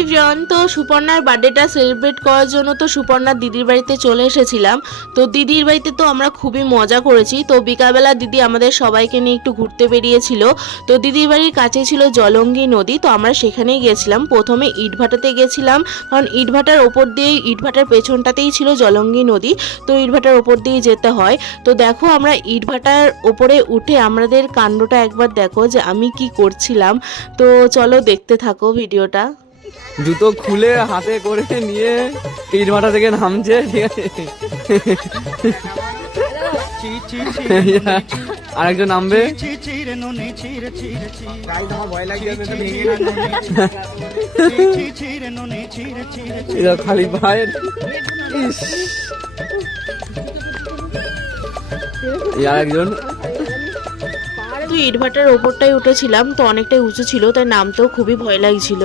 Everyone, তো সুপর্ণার বার্থডেটা celebrate করার জন্য তো সুপর্ণার দিদির বাড়িতে চলে এসেছিলাম। তো দিদির বাড়িতে তো আমরা খুবই মজা করেছি। তো বিকালবেলা দিদি আমাদের সবাইকে নিয়ে একটু ঘুরতে বেরিয়েছিল। তো দিদির বাড়ির কাছে ছিল জলঙ্গি নদী, তো আমরা সেখানেই গেছিলাম। প্রথমে ইটভাটাতে গেছিলাম, কারণ ইটভাটার ওপর দিয়েই, ইটভাটার পেছনটাতেই ছিল জলঙ্গি নদী। তো ইটভাটার ওপর দিয়েই যেতে হয়। তো দেখো আমরা ইটভাটার ওপরে উঠে আমাদের কাণ্ডটা একবার দেখো যে আমি কি করছিলাম। তো চলো দেখতে থাকো ভিডিওটা। জুতো খুলে হাতে করে নিয়ে ইটভাটা থেকে নামছে, ঠিক আছে। আরেকজন নামবে, খালি পায়ের। আরেকজন। তো ইটভাটার ওপরটাই উঠেছিলাম, তো অনেকটাই উঁচু ছিল, তাই নামতেও খুবই ভয় লাগছিল।